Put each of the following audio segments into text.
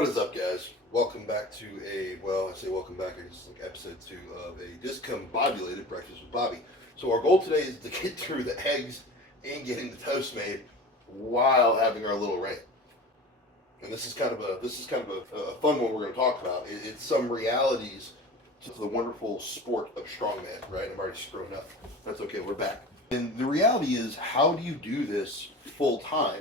What is up, guys? Welcome back to welcome back, I guess it's like episode 2 of a discombobulated Breakfast with Bobby. So our goal today is to get through the eggs and getting the toast made while having our little rant. And this is kind of a fun one we're going to talk about. It's some realities to the wonderful sport of strongman, right? I'm already screwing up. That's okay, we're back. And the reality is, how do you do this full time?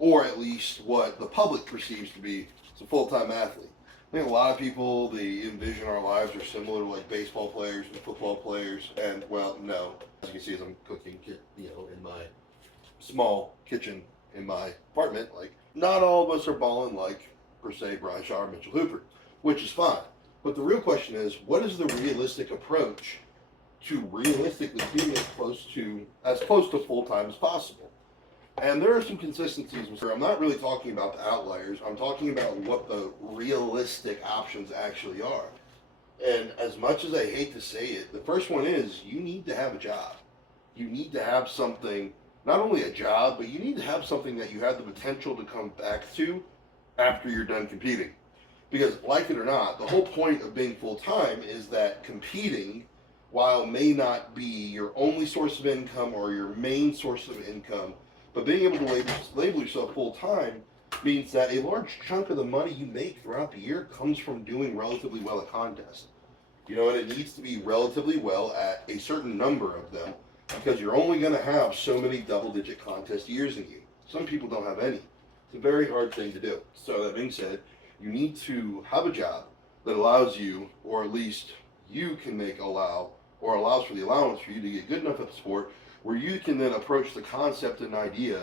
Or at least what the public perceives to be a full-time athlete. I think a lot of people, they envision our lives are similar to like baseball players and football players, and well, no. As you can see, as I'm cooking, in my small kitchen in my apartment, like not all of us are balling like per se Brian Shaw or Mitchell Hooper, which is fine. But the real question is, what is the realistic approach to realistically being as close to full-time as possible? And there are some consistencies. I'm not really talking about the outliers. I'm talking about what the realistic options actually are. And as much as I hate to say it, the first one is you need to have a job. You need to have something, not only a job, but you need to have something that you have the potential to come back to after you're done competing. Because like it or not, the whole point of being full-time is that competing, while may not be your only source of income or your main source of income, but being able to label yourself full-time means that a large chunk of the money you make throughout the year comes from doing relatively well at contests. And it needs to be relatively well at a certain number of them, because you're only going to have so many double-digit contest years in you. Some people don't have any. It's a very hard thing to do. So that being said, you need to have a job that allows you, or at least you can allows for the allowance for you to get good enough at the sport where you can then approach the concept and idea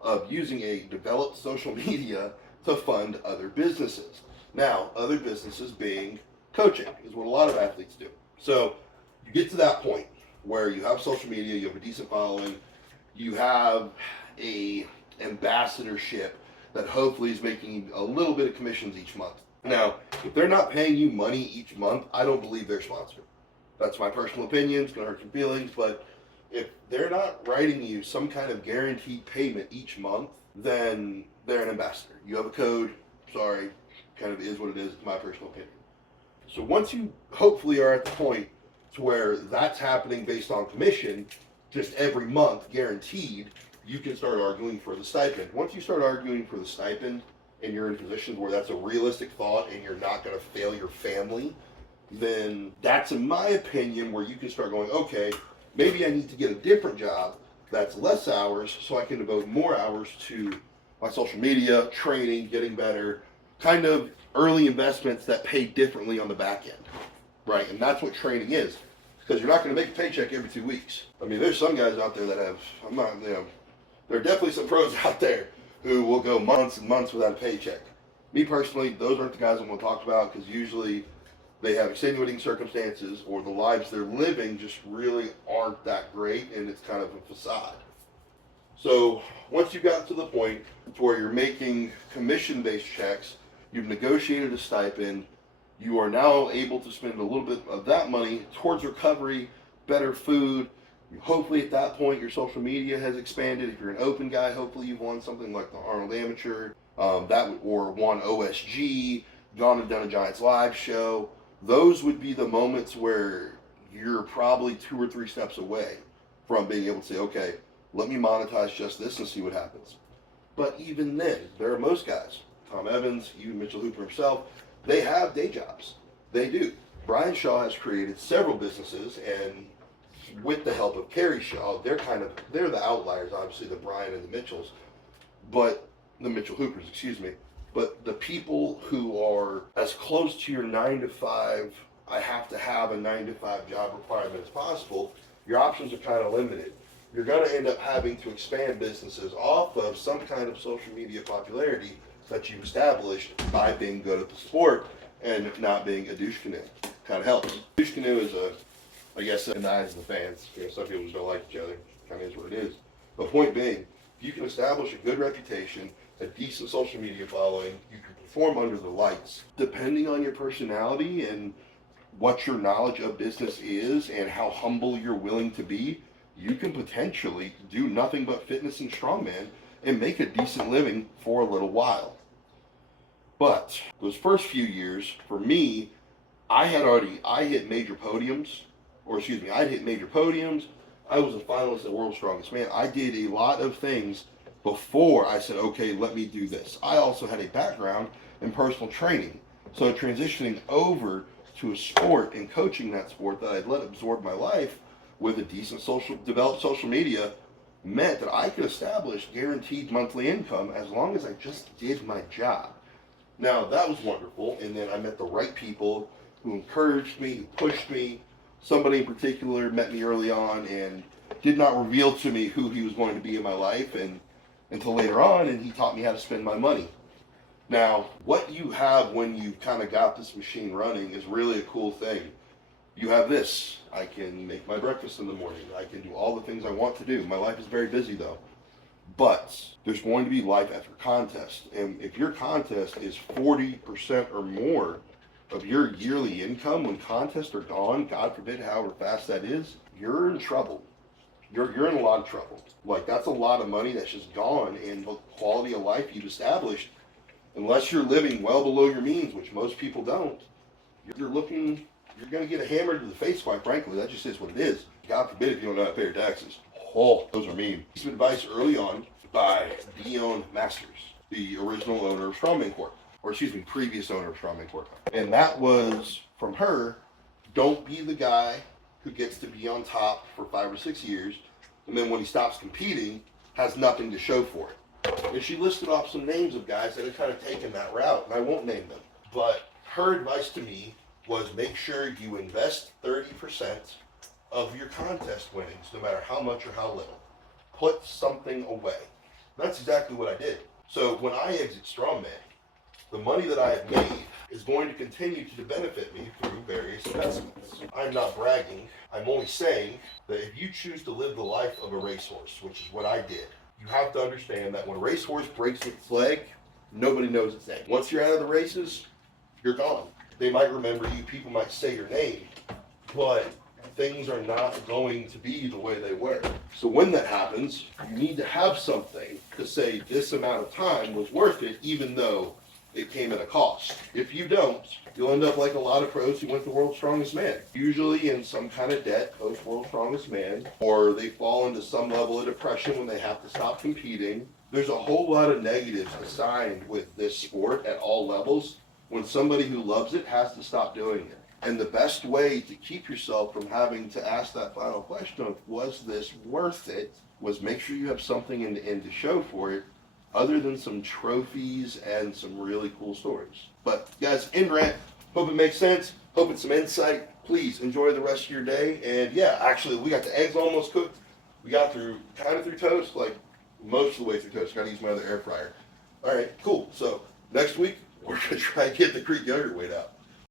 of using a developed social media to fund other businesses. Now, other businesses being coaching is what a lot of athletes do. So you get to that point where you have social media, you have a decent following, you have a ambassadorship that hopefully is making a little bit of commissions each month. Now, if they're not paying you money each month, I don't believe they're sponsored. That's my personal opinion. It's going to hurt your feelings, but if they're not writing you some kind of guaranteed payment each month, then they're an ambassador. You have a code, sorry, kind of is what it is, it's my personal opinion. So once you hopefully are at the point to where that's happening based on commission, just every month guaranteed, you can start arguing for the stipend. Once you start arguing for the stipend and you're in positions where that's a realistic thought and you're not going to fail your family, then that's, in my opinion, where you can start going, okay, maybe I need to get a different job that's less hours so I can devote more hours to my social media, training, getting better, kind of early investments that pay differently on the back end, right? And that's what training is, because you're not going to make a paycheck every 2 weeks. I mean, there's some guys out there that have, there are definitely some pros out there who will go months and months without a paycheck. Me personally, those aren't the guys I'm going to talk about, because usually they have extenuating circumstances, or the lives they're living just really aren't that great, and it's kind of a facade. So once you got to the point where you're making commission-based checks, you've negotiated a stipend, you are now able to spend a little bit of that money towards recovery, better food. Hopefully at that point your social media has expanded. If you're an open guy, hopefully you've won something like the Arnold Amateur, or won OSG, gone and done a Giants live show. Those would be the moments where you're probably 2 or 3 steps away from being able to say, okay, let me monetize just this and see what happens. But even then, there are most guys, Tom Evans, even Mitchell Hooper himself, they have day jobs. They do. Brian Shaw has created several businesses, and with the help of Kerry Shaw, they're the outliers, obviously, the Brian and the Mitchells, but the Mitchell Hoopers, excuse me. But the people who are as close to your 9 to 5, I have to have a 9 to 5 job requirement as possible, your options are kind of limited. You're going to end up having to expand businesses off of some kind of social media popularity that you've established by being good at the sport and not being a douche canoe. Kind of helps. Douche canoe is I guess, in the eyes of the fans. Some people just don't like each other. Kind of is what it is. The point being, if you can establish a good reputation, a decent social media following, you can perform under the lights. Depending on your personality and what your knowledge of business is and how humble you're willing to be, you can potentially do nothing but fitness and strongman and make a decent living for a little while. But those first few years, for me, I hit major podiums, I'd hit major podiums. I was a finalist at World's Strongest Man. I did a lot of things before I said, okay, let me do this. I also had a background in personal training. So transitioning over to a sport and coaching that sport that I'd let absorb my life with a decent developed social media meant that I could establish guaranteed monthly income as long as I just did my job. Now, that was wonderful, and then I met the right people who encouraged me, who pushed me. Somebody in particular met me early on and did not reveal to me who he was going to be in my life until later on, and he taught me how to spend my money. Now, what you have when you've kind of got this machine running is really a cool thing. You have this. I can make my breakfast in the morning. I can do all the things I want to do. My life is very busy, though. But there's going to be life after contest. And if your contest is 40% or more of your yearly income when contests are gone, God forbid, however fast that is, you're in trouble. You're in a lot of trouble. Like, that's a lot of money that's just gone, and the quality of life you've established, unless you're living well below your means, which most people don't, you're going to get a hammer to the face, quite frankly. That just is what it is. God forbid if you don't know how to pay your taxes. Oh, those are mean. Piece of advice early on by Dion Masters, the original owner of Strongman Corp. Previous owner of Strongman Corp. And that was from her: don't be the guy who gets to be on top for 5 or 6 years, and then when he stops competing, has nothing to show for it. And she listed off some names of guys that had kind of taken that route, and I won't name them. But her advice to me was make sure you invest 30% of your contest winnings, no matter how much or how little. Put something away. That's exactly what I did. So when I exit Strongman, the money that I have made is going to continue to benefit me through various investments. I'm not bragging. I'm only saying that if you choose to live the life of a racehorse, which is what I did, you have to understand that when a racehorse breaks its leg, nobody knows its name. Once you're out of the races, you're gone. They might remember you, people might say your name, but things are not going to be the way they were. So when that happens, you need to have something to say this amount of time was worth it, even though it came at a cost. If you don't, you'll end up like a lot of pros who went to World's Strongest Man, usually in some kind of debt post World's Strongest Man, or they fall into some level of depression when they have to stop competing. There's a whole lot of negatives assigned with this sport at all levels when somebody who loves it has to stop doing it. And the best way to keep yourself from having to ask that final question of, was this worth it, was make sure you have something in the end to show for it, other than some trophies and some really cool stories. But guys, end rant. Hope it makes sense. Hope it's some insight. Please enjoy the rest of your day. And yeah, actually, we got the eggs almost cooked. We got through toast, like most of the way through toast. Got to use my other air fryer. All right, cool. So next week, we're going to try and get the Greek yogurt weight out.